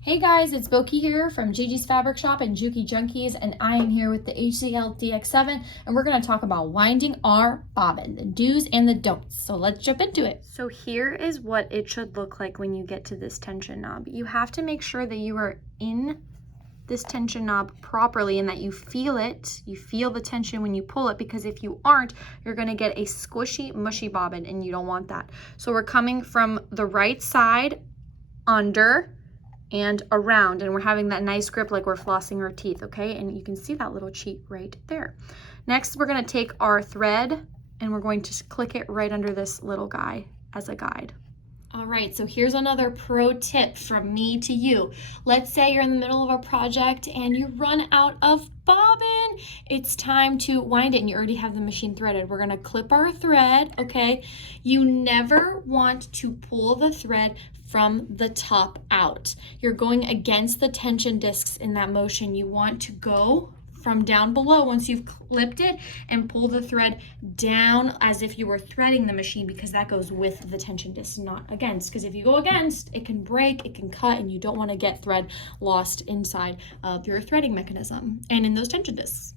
Hey guys, it's Boki here from Gigi's Fabric Shop and Juki Junkies, and I am here with the HCL DX7, and we're going to talk about winding our bobbin, the do's and the don'ts. So let's jump into it. So here is what it should look like when you get to this tension knob. You have to make sure that you are in this tension knob properly and that you feel it. You feel the tension when you pull it, because if you aren't, you're going to get a squishy, mushy bobbin, and you don't want that. So we're coming from the right side, under, and around, and we're having that nice grip like we're flossing our teeth, okay? And you can see that little cheat right there. Next, we're going to take our thread and we're going to click it right under this little guy as a guide. All right, so here's another pro tip from me to you. Let's say you're in the middle of a project and you run out of bobbin. It's time to wind it and you already have the machine threaded. We're gonna clip our thread, okay? You never want to pull the thread from the top out. You're going against the tension discs in that motion. You want to go from down below once you've clipped it and pull the thread down as if you were threading the machine, because that goes with the tension disc, not against. Because if you go against, it can break, it can cut, and you don't want to get thread lost inside of your threading mechanism and in those tension discs.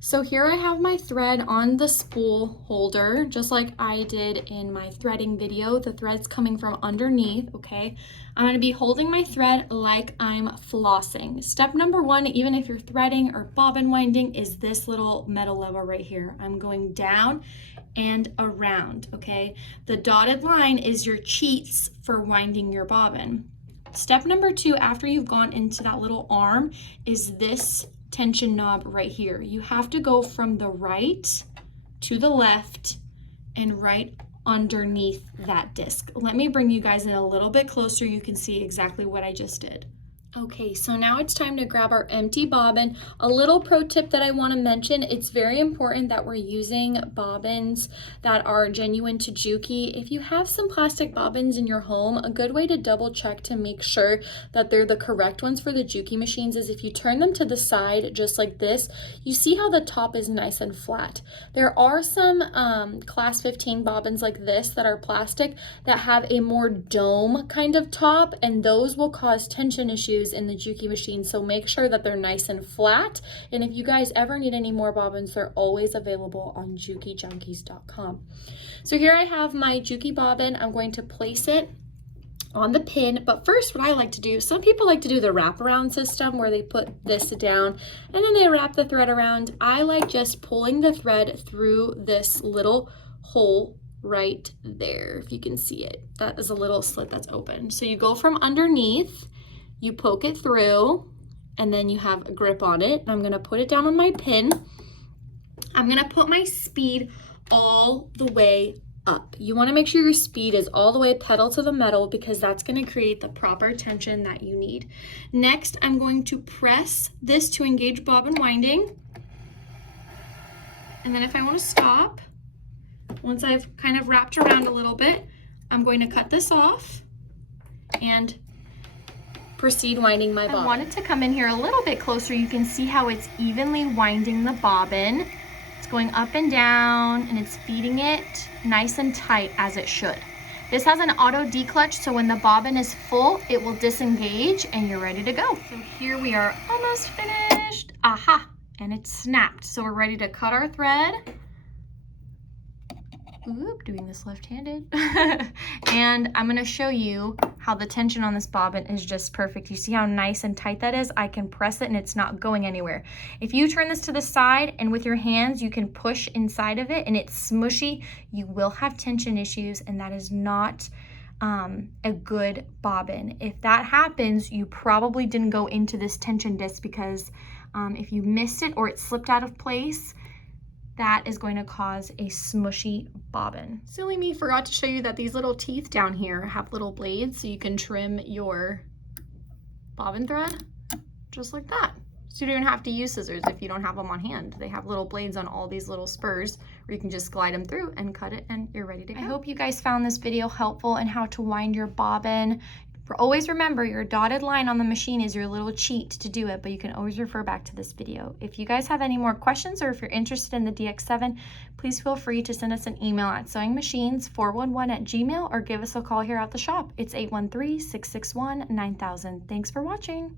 So here I have my thread on the spool holder, just like I did in my threading video. The thread's coming from underneath, okay? I'm gonna be holding my thread like I'm flossing. Step number one, even if you're threading or bobbin winding, is this little metal lever right here. I'm going down and around, okay? The dotted line is your cheats for winding your bobbin. Step number two, after you've gone into that little arm, is this tension knob right here. You have to go from the right to the left and right underneath that disc. Let me bring you guys in a little bit closer. You can see exactly what I just did. Okay, so now it's time to grab our empty bobbin. A little pro tip that I want to mention, it's very important that we're using bobbins that are genuine to Juki. If you have some plastic bobbins in your home, a good way to double check to make sure that they're the correct ones for the Juki machines is if you turn them to the side just like this, you see how the top is nice and flat. There are some class 15 bobbins like this that are plastic that have a more dome kind of top, and those will cause tension issues in the Juki machine, so make sure that they're nice and flat. And if you guys ever need any more bobbins, they're always available on jukijunkies.com. So here I have my Juki bobbin. I'm going to place it on the pin, but first what I like to do, some people like to do the wraparound system where they put this down and then they wrap the thread around. I like just pulling the thread through this little hole right there. If you can see it, that is a little slit that's open. So you go from underneath, you poke it through, and then you have a grip on it. I'm gonna put it down on my pin. I'm gonna put my speed all the way up. You wanna make sure your speed is all the way pedal to the metal, because that's gonna create the proper tension that you need. Next, I'm going to press this to engage bobbin winding. And then if I wanna stop, once I've kind of wrapped around a little bit, I'm going to cut this off and proceed winding my bobbin. I wanted to come in here a little bit closer. You can see how it's evenly winding the bobbin. It's going up and down and it's feeding it nice and tight as it should. This has an auto declutch, so when the bobbin is full, it will disengage and you're ready to go. So here we are almost finished. Aha, and it's snapped. So we're ready to cut our thread. Oop, doing this left-handed. And I'm gonna show you how the tension on this bobbin is just perfect. You see how nice and tight that is? I can press it and it's not going anywhere. If you turn this to the side and with your hands you can push inside of it and it's smushy, you will have tension issues, and that is not a good bobbin. If that happens, you probably didn't go into this tension disc, because if you missed it or it slipped out of place, that is going to cause a smushy bobbin. Silly me, forgot to show you that these little teeth down here have little blades, so you can trim your bobbin thread just like that. So you don't have to use scissors if you don't have them on hand. They have little blades on all these little spurs where you can just glide them through and cut it and you're ready to go. I hope you guys found this video helpful in how to wind your bobbin. Always remember, your dotted line on the machine is your little cheat to do it, but you can always refer back to this video. If you guys have any more questions or if you're interested in the DX7, please feel free to send us an email at sewingmachines411@gmail.com or give us a call here at the shop. It's 813-661-9000. Thanks for watching.